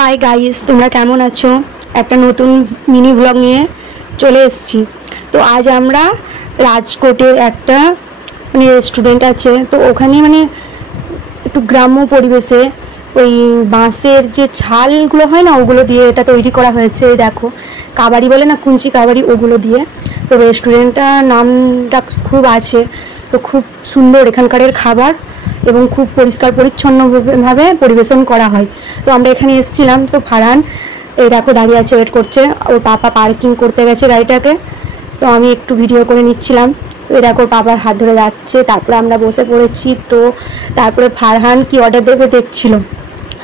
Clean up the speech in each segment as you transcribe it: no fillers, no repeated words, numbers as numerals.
Hi guys, তোমরা কেমন আছো? একটা নতুন মিনি ব্লগ নিয়ে চলে এসেছি। তো আজ আমরা রাজকোটের একটা রেস্টুরেন্ট আছে, তো ওখানে একটু গ্রাম্য পরিবেশে ওই বাঁশের যে ছালগুলো হয় না, ওগুলো দিয়ে এটা তৈরি করা হয়েছে। দেখো, কাবাড়ি বলে না, কুঞ্চি কাবাড়ি, ওগুলো দিয়ে। তো রেস্টুরেন্টটার নামটা খুব আছে, তো খুব সুন্দর এখানকারের খাবার এবং খুব পরিষ্কার পরিচ্ছন্নভাবে পরিবেশন করা হয়। তো আমরা এখানে এসেছিলাম। তো ফারহান এই দেখো দাঁড়িয়ে আছে, ওয়েট করছে। ওর পাপা পার্কিং করতে গেছে গাড়িটাকে, তো আমি একটু ভিডিও করে নিচ্ছিলাম। এই দেখো পাপার হাত ধরে যাচ্ছে, তারপরে আমরা বসে পড়েছি। তো তারপরে ফারহান কি অর্ডার দেবে দেখছিল।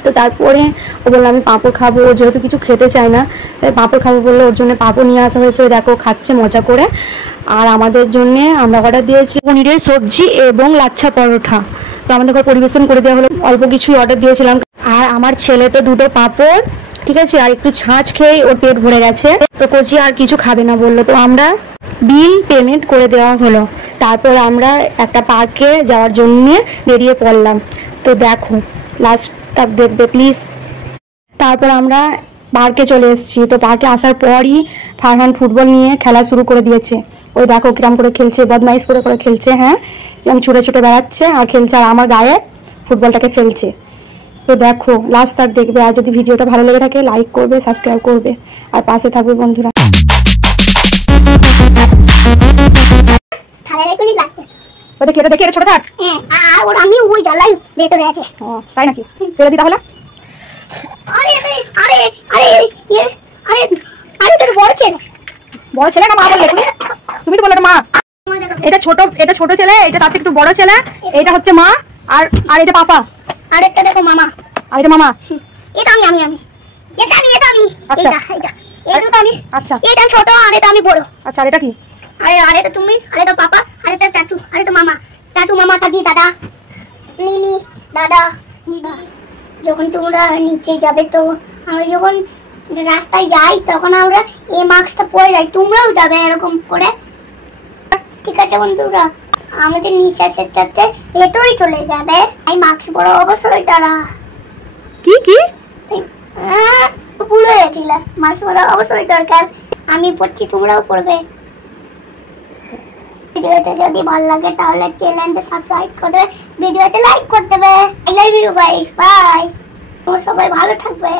তো তারপরে ও বললো আমি পাঁপড় খাবো, ও যেহেতু কিছু খেতে চায় না তাই পাঁপড় খাবো বললো, ওর জন্য পাঁপড় নিয়ে আসা হয়েছে। দেখো খাচ্ছে মজা করে। আর আমাদের জন্যে আমরা অর্ডার দিয়েছি পনিরের সবজি এবং লাচ্ছা পরোটা। তো আমাদের ঘর পরিবেশন করে দেওয়া হলো, অল্প কিছুই অর্ডার দিয়েছিলাম। আর আমার ছেলে তো দুটো পাঁপড়, ঠিক আছে, আর একটু ছাঁচ খেয়ে ওর পেট ভরে গেছে। তো কচি আর কিছু খাবে না বললো। তো আমরা বিল পেমেন্ট করে দেওয়া হলো। তারপর আমরা একটা পার্কে যাওয়ার জন্য বেরিয়ে পড়লাম। তো দেখো লাস্টটা দেখবে প্লিজ। তারপর আমরা পার্কে চলে এসেছি। তো পার্কে আসার পরই ফারহান ফুটবল নিয়ে খেলা শুরু করে দিয়েছে। ওই দেখো কিরম করে খেলছে, বদমাইশ করে করে খেলছে। হ্যাঁ, কিরম ছুটে ছুটে বেড়াচ্ছে আর খেলছে, আর আমার গায়ে ফুটবলটাকে ফেলছে। তো দেখো লাস্ট তাক দেখবে। আর যদি ভিডিওটা ভালো লেগে থাকে লাইক করবে, সাবস্ক্রাইব করবে, আর পাশে থাকবে বন্ধুরা। ওটা কেটে দেখে ছোট থাক। হ্যাঁ, আর ওর আমি ওই জ্বালাই ভেতরে আছে। ও তাই নাকি? ফেলে দি তাহলে। আরে আরে আরে আরে আরে আরে তো বড় ছেলে। বড় ছেলে না মা বললে? তুমি তো বললে মা। এটা ছোট ছেলে, এটা তার থেকে একটু বড় ছেলে, এটা হচ্ছে মা, আর আর এটা পাপা, আর একটা দেখো মামা, আর এটা মামা। এটা আমি এটা আমি আচ্ছা এই দুটো আমি। আচ্ছা, এটা ছোট আর এটা আমি বড়। আচ্ছা, আর এটা কি? আরে এটা তুমি, আর এটা পাপা, আর এটা চাচু, আর এটা মামা। চাচু মামা থাকি দাদা, নিনি দাদা দিদা। যখন তোমরা নিচে যাবে, তো আমরা যখন রাস্তায় যাই তখন আমরা এই মাস্কটা পরে যাই, তোমরাও যাবে এরকম করে, ঠিক আছে বন্ধুরা? আমাদের নিঃশ্বাসের সাথে ভেতরেই চলে যাবে, এই মাস্ক পরা অবশ্যই তারা। কি কি ভুলে গেছিল, মাস্ক পরা অবশ্যই দরকার। আমি পড়ছি, তোমরাও পড়বে। ভিডিওটা যদি ভালো লাগে তাহলে চ্যানেলটা সাবস্ক্রাইব করে ভিডিওতে লাইক করে দেবে। I love you guys, bye. তোমরা সবাই ভালো থাকবে।